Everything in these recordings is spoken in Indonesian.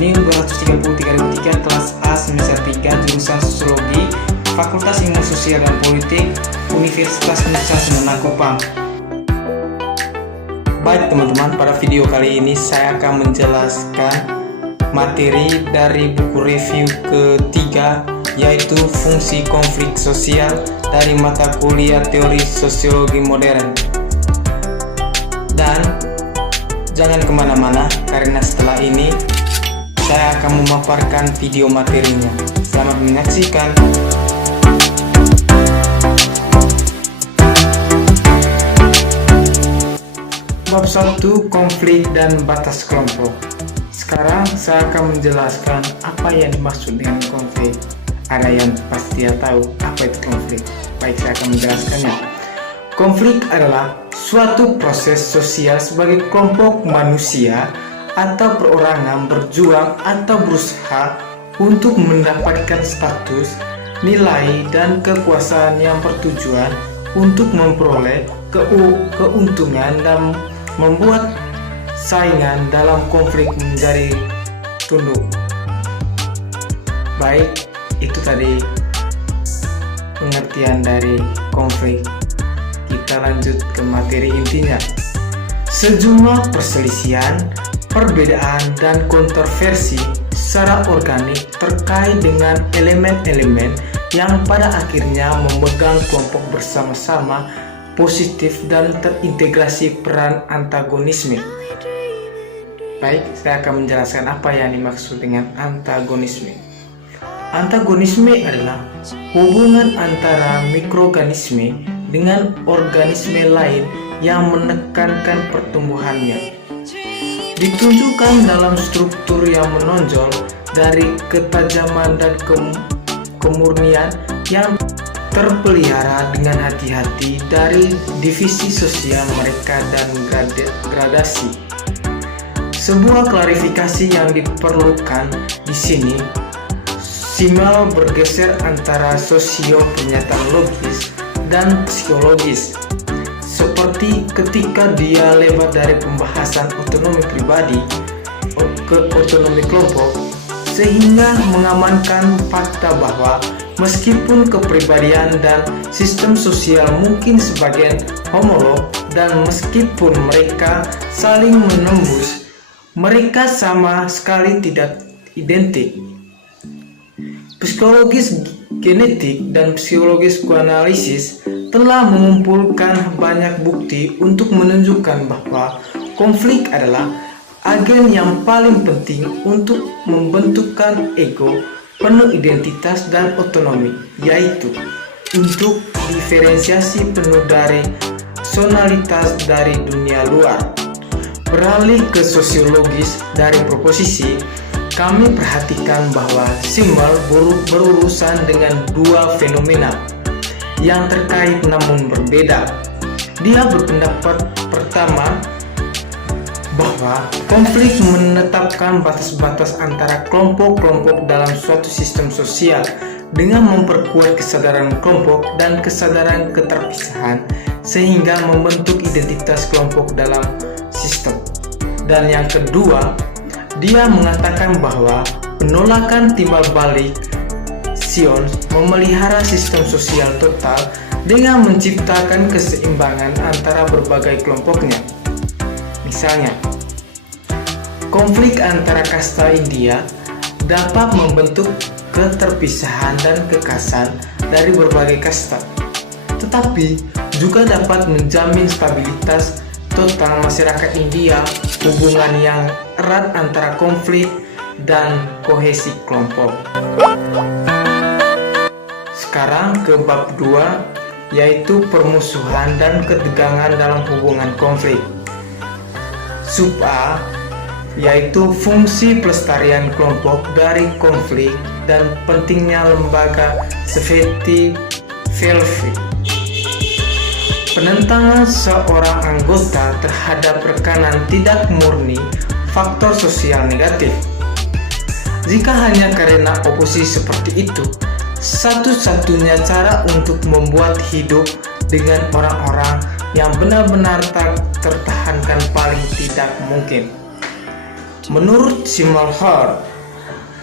NIM 233-2003 kelas A semester 3 jurusan Sosiologi Fakultas Ilmu Sosial dan Politik Universitas Nusa Sembana Kupang. Baik teman-teman, pada video kali ini saya akan menjelaskan materi dari buku review ketiga, yaitu Fungsi Konflik Sosial dari mata kuliah Teori Sosiologi Modern. Dan jangan kemana-mana, karena setelah ini saya akan memaparkan video materinya. Selamat menyaksikan. Bab 1, konflik dan batas kelompok. Sekarang saya akan menjelaskan apa yang dimaksud dengan konflik. Ada yang pasti tahu apa itu konflik. Baik, saya akan menjelaskannya. Konflik adalah suatu proses sosial sebagai kelompok manusia atau perorangan berjuang atau berusaha untuk mendapatkan status, nilai, dan kekuasaan yang bertujuan untuk memperoleh keuntungan dan membuat saingan dalam konflik menjadi tunduk. Baik, itu tadi pengertian dari konflik. Kita lanjut ke materi intinya. Sejumlah perselisihan, perbedaan, dan kontroversi secara organik terkait dengan elemen-elemen yang pada akhirnya memegang kelompok bersama-sama positif dan terintegrasi peran antagonisme. Baik, saya akan menjelaskan apa yang dimaksud dengan antagonisme. Antagonisme adalah hubungan antara mikroorganisme dengan organisme lain yang menekankan pertumbuhannya. Ditunjukkan dalam struktur yang menonjol dari ketajaman dan kemurnian yang terpelihara dengan hati-hati dari divisi sosial mereka dan gradasi. Sebuah klarifikasi yang diperlukan di sini, Simmel bergeser antara sosio pernyataan logis dan psikologis, seperti ketika dia lewat dari pembahasan otonomi pribadi ke otonomi kelompok, sehingga mengamankan fakta bahwa meskipun kepribadian dan sistem sosial mungkin sebagian homolog dan meskipun mereka saling menembus, mereka sama sekali tidak identik. Psikologis genetik dan psikologis koanalisis telah mengumpulkan banyak bukti untuk menunjukkan bahwa konflik adalah agen yang paling penting untuk membentukkan ego penuh identitas dan otonomi, yaitu untuk diferensiasi penuh dari personalitas dari dunia luar. Beralih ke sosiologis dari proposisi, kami perhatikan bahwa Simmel berurusan dengan dua fenomena yang terkait namun berbeda. Dia berpendapat pertama bahwa konflik menetapkan batas-batas antara kelompok-kelompok dalam suatu sistem sosial dengan memperkuat kesadaran kelompok dan kesadaran keterpisahan sehingga membentuk identitas kelompok dalam sistem. Dan yang kedua, dia mengatakan bahwa penolakan timbal balik Sion memelihara sistem sosial total dengan menciptakan keseimbangan antara berbagai kelompoknya. Misalnya, konflik antara kasta India dapat membentuk keterpisahan dan kekasan dari berbagai kasta, tetapi juga dapat menjamin stabilitas total masyarakat India, hubungan yang erat antara konflik dan kohesi kelompok. Sekarang ke bab 2, yaitu permusuhan dan ketegangan dalam hubungan konflik. Sub A, yaitu fungsi pelestarian kelompok dari konflik dan pentingnya lembaga seperti Velvet. Penentangan seorang anggota terhadap rekanan tidak murni faktor sosial negatif. Jika hanya karena oposisi seperti itu, satu-satunya cara untuk membuat hidup dengan orang-orang yang benar-benar tak tertahankan paling tidak mungkin. Menurut Simmelhorn,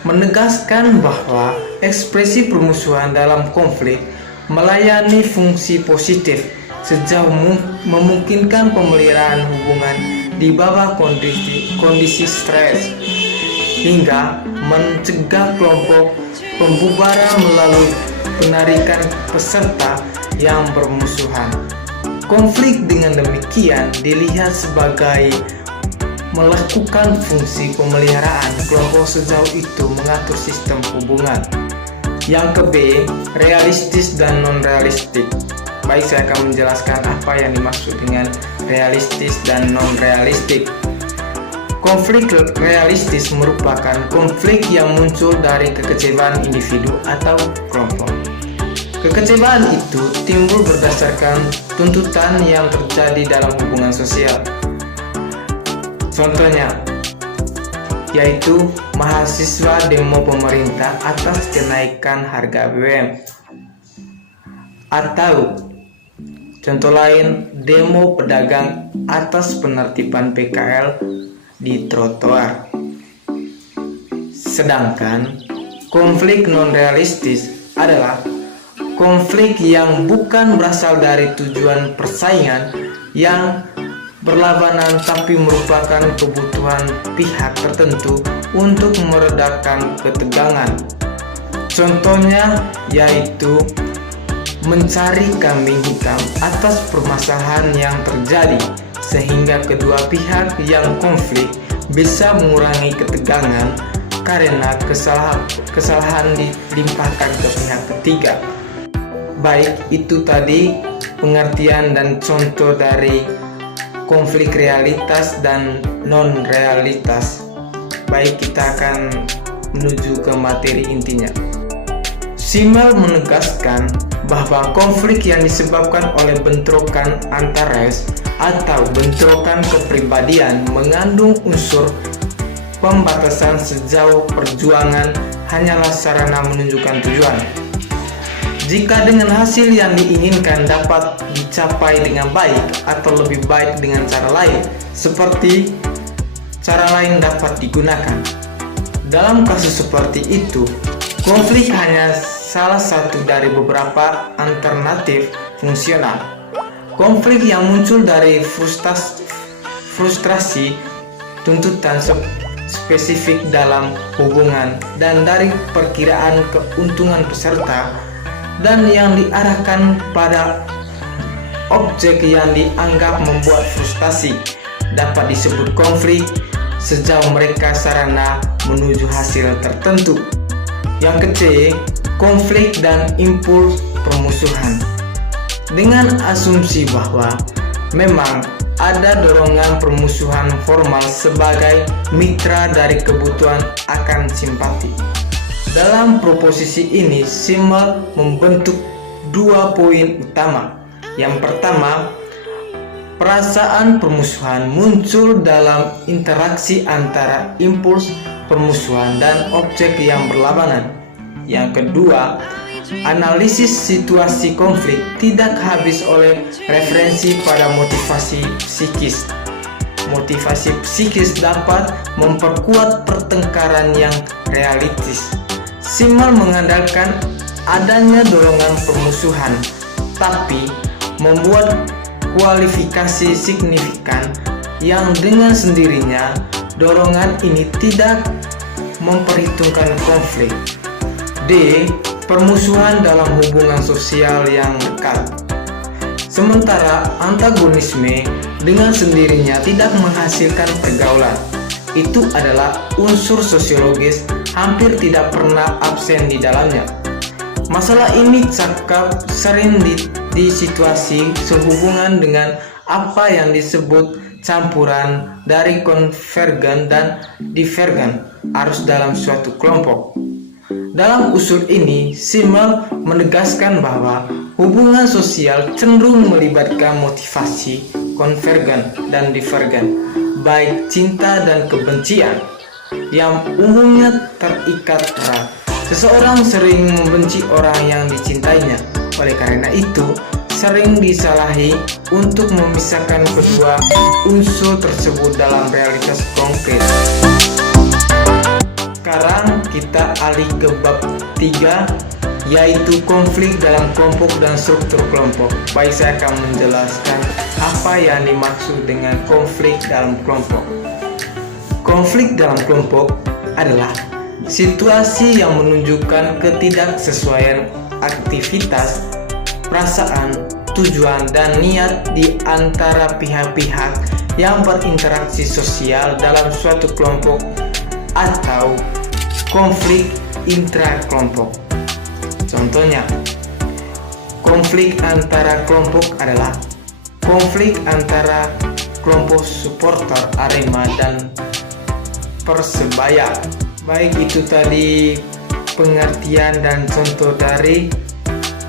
menegaskan bahwa ekspresi permusuhan dalam konflik melayani fungsi positif sejauh memungkinkan pemeliharaan hubungan di bawah kondisi stres, hingga mencegah kelompok pembubaran melalui penarikan peserta yang bermusuhan. Konflik dengan demikian dilihat sebagai melakukan fungsi pemeliharaan kelompok sejauh itu mengatur sistem hubungan. Yang ke B, realistis dan non-realistik. Baik, saya akan menjelaskan apa yang dimaksud dengan realistis dan non-realistik. Konflik realistis merupakan konflik yang muncul dari kekecewaan individu atau kelompok. Kekecewaan itu timbul berdasarkan tuntutan yang terjadi dalam hubungan sosial. Contohnya, yaitu mahasiswa demo pemerintah atas kenaikan harga BBM. Atau contoh lain, demo pedagang atas penertiban PKL di trotoar. Sedangkan konflik non-realistis adalah konflik yang bukan berasal dari tujuan persaingan yang berlawanan, tapi merupakan kebutuhan pihak tertentu untuk meredakan ketegangan. Contohnya yaitu mencari kambing hitam atas permasalahan yang terjadi, sehingga kedua pihak yang konflik bisa mengurangi ketegangan karena kesalahan dilimpahkan ke pihak ketiga. Baik, itu tadi pengertian dan contoh dari konflik realitas dan non-realitas. Baik, kita akan menuju ke materi intinya. Simmel menegaskan bahwa konflik yang disebabkan oleh bentrokan antar ras atau bentrokan kepribadian mengandung unsur pembatasan sejauh perjuangan hanyalah sarana menunjukkan tujuan. Jika dengan hasil yang diinginkan dapat dicapai dengan baik atau lebih baik dengan cara lain, seperti cara lain dapat digunakan. Dalam kasus seperti itu, konflik hanya salah satu dari beberapa alternatif fungsional. Konflik yang muncul dari frustrasi, tuntutan spesifik dalam hubungan, dan dari perkiraan keuntungan peserta, dan yang diarahkan pada objek yang dianggap membuat frustasi, dapat disebut konflik sejauh mereka sarana menuju hasil tertentu. Yang ke C, konflik dan impuls permusuhan. Dengan asumsi bahwa memang ada dorongan permusuhan formal sebagai mitra dari kebutuhan akan simpati. Dalam proposisi ini, Simmel membentuk dua poin utama. Yang pertama, perasaan permusuhan muncul dalam interaksi antara impuls permusuhan dan objek yang berlawanan. Yang kedua, analisis situasi konflik tidak habis oleh referensi pada motivasi psikis. Motivasi psikis dapat memperkuat pertengkaran yang realistis. Simmel mengandalkan adanya dorongan permusuhan, tapi membuat kualifikasi signifikan yang dengan sendirinya dorongan ini tidak memperhitungkan konflik. D. Permusuhan dalam hubungan sosial yang dekat. Sementara antagonisme dengan sendirinya tidak menghasilkan pergaulan, itu adalah unsur sosiologis hampir tidak pernah absen di dalamnya. Masalah ini sering di situasi sehubungan dengan apa yang disebut campuran dari konvergen dan divergen arus dalam suatu kelompok. Dalam usul ini, Simmel menegaskan bahwa hubungan sosial cenderung melibatkan motivasi konvergen dan divergen, baik cinta dan kebencian, yang umumnya terikat erat. Seseorang sering membenci orang yang dicintainya, oleh karena itu sering disalahi untuk memisahkan kedua unsur tersebut dalam realitas konkret. Sekarang kita alih ke bab 3, yaitu konflik dalam kelompok dan struktur kelompok. Baik, saya akan menjelaskan apa yang dimaksud dengan konflik dalam kelompok. Konflik dalam kelompok adalah situasi yang menunjukkan ketidaksesuaian aktivitas, perasaan, tujuan, dan niat di antara pihak-pihak yang berinteraksi sosial dalam suatu kelompok atau konflik intrakelompok. Contohnya, konflik antara kelompok adalah konflik antara kelompok supporter Arema dan Persebaya. Baik, itu tadi pengertian dan contoh dari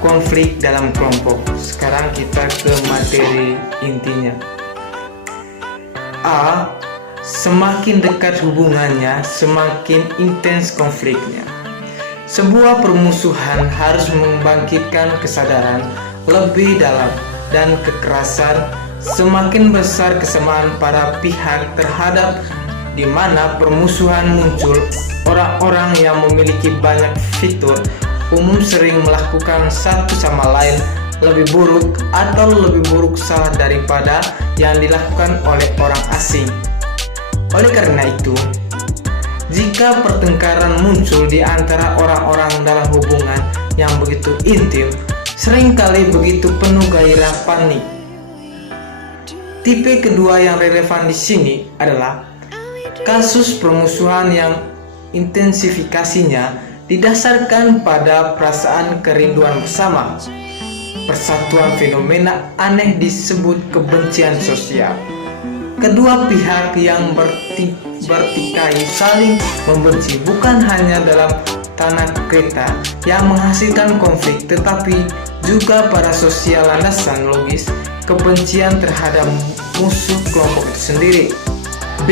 konflik dalam kelompok. Sekarang kita ke materi intinya. A. Semakin dekat hubungannya, semakin intens konfliknya. Sebuah permusuhan harus membangkitkan kesadaran lebih dalam dan kekerasan. Semakin besar kesamaan para pihak terhadap di mana permusuhan muncul, orang-orang yang memiliki banyak fitur umum sering melakukan satu sama lain lebih buruk atau lebih buruk salah daripada yang dilakukan oleh orang asing. Oleh karena itu, jika pertengkaran muncul di antara orang-orang dalam hubungan yang begitu intim, seringkali begitu penuh gairah panik. Tipe kedua yang relevan di sini adalah kasus permusuhan yang intensifikasinya didasarkan pada perasaan kerinduan bersama. Persatuan fenomena aneh disebut kebencian sosial. Kedua pihak yang bertikai saling membenci bukan hanya dalam tanah kereta yang menghasilkan konflik, tetapi juga pada sosial landasan logis kebencian terhadap musuh kelompok itu sendiri. B.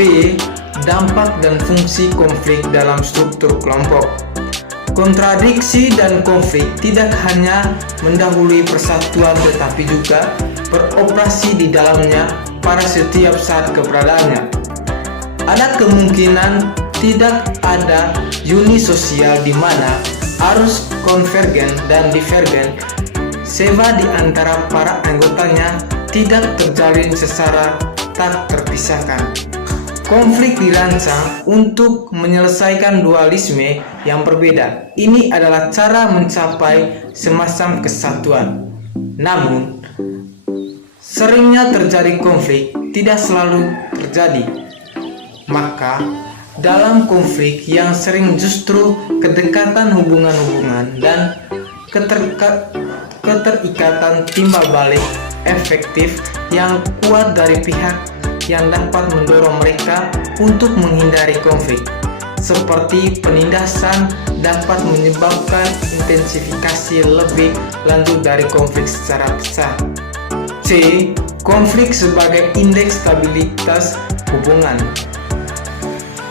Dampak dan fungsi konflik dalam struktur kelompok. Kontradiksi dan konflik tidak hanya mendahului persatuan tetapi juga beroperasi di dalamnya pada setiap saat keberadaannya. Ada kemungkinan tidak ada uni sosial di mana arus konvergen dan divergen seva di antara para anggotanya tidak terjalin secara tak terpisahkan. Konflik dirancang untuk menyelesaikan dualisme yang berbeda. Ini adalah cara mencapai semacam kesatuan. Namun, seringnya terjadi konflik tidak selalu terjadi. Maka, dalam konflik yang sering justru kedekatan hubungan-hubungan dan keterikatan timbal balik efektif yang kuat dari pihak yang dapat mendorong mereka untuk menghindari konflik, seperti penindasan dapat menyebabkan intensifikasi lebih lanjut dari konflik secara besar. C. Konflik sebagai indeks stabilitas hubungan.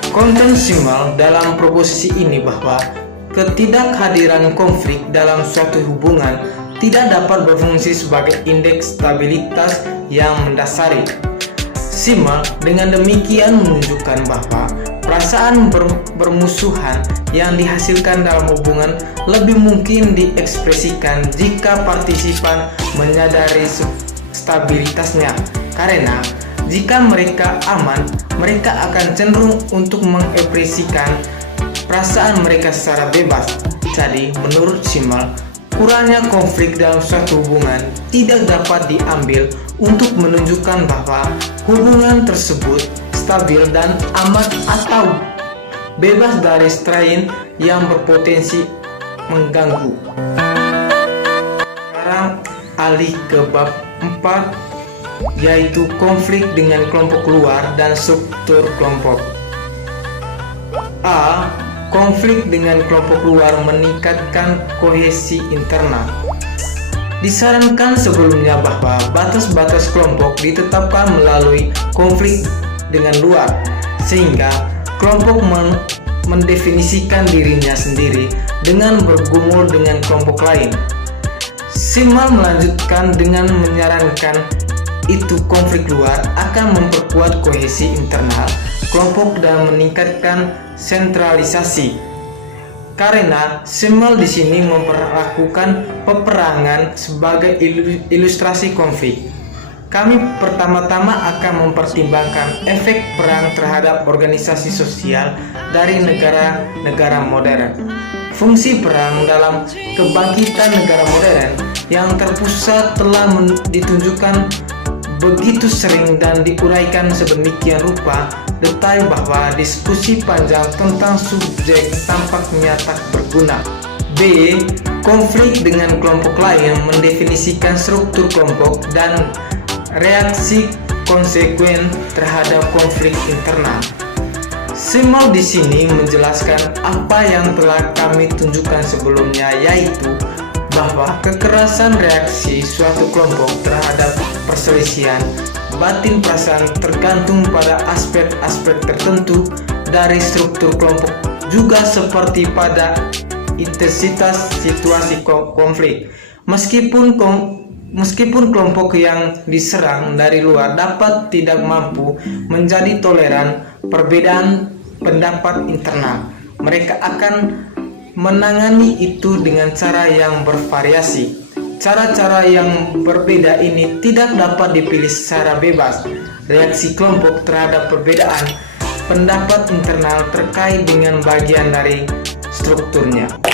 Konten Simmel dalam proposisi ini bahwa ketidakhadiran konflik dalam suatu hubungan tidak dapat berfungsi sebagai indeks stabilitas yang mendasari. Simmel dengan demikian menunjukkan bahwa perasaan bermusuhan yang dihasilkan dalam hubungan lebih mungkin diekspresikan jika partisipan menyadari stabilitasnya, karena jika mereka aman, mereka akan cenderung untuk mengekspresikan perasaan mereka secara bebas. Jadi, menurut Simmel, kurangnya konflik dalam suatu hubungan tidak dapat diambil untuk menunjukkan bahwa hubungan tersebut stabil dan aman atau bebas dari strain yang berpotensi mengganggu. Sekarang beralih ke bab 4, yaitu konflik dengan kelompok luar dan struktur kelompok. A. Konflik dengan kelompok luar meningkatkan kohesi internal. Disarankan sebelumnya bahwa batas-batas kelompok ditetapkan melalui konflik dengan luar, sehingga kelompok mendefinisikan dirinya sendiri dengan bergumul dengan kelompok lain. Simal melanjutkan dengan menyarankan itu konflik luar akan memperkuat kohesi internal kelompok dan meningkatkan sentralisasi. Karena Simmel di sini memperlakukan peperangan sebagai ilustrasi konflik. Kami pertama-tama akan mempertimbangkan efek perang terhadap organisasi sosial dari negara-negara modern. Fungsi perang dalam kebangkitan negara modern yang terpusat telah ditunjukkan begitu sering dan diuraikan sedemikian rupa detail bahwa diskusi panjang tentang subjek tampaknya tak berguna. B. Konflik dengan kelompok lain mendefinisikan struktur kelompok dan reaksi konsekuen terhadap konflik internal. Simmel di sini menjelaskan apa yang telah kami tunjukkan sebelumnya, yaitu bahwa kekerasan reaksi suatu kelompok terhadap perselisihan batin perasaan tergantung pada aspek-aspek tertentu dari struktur kelompok, juga seperti pada intensitas situasi konflik. Meskipun kelompok yang diserang dari luar dapat tidak mampu menjadi toleran perbedaan pendapat internal, mereka akan menangani itu dengan cara yang bervariasi. Cara-cara yang berbeda ini tidak dapat dipilih secara bebas. Reaksi kelompok terhadap perbedaan pendapat internal terkait dengan bagian dari strukturnya.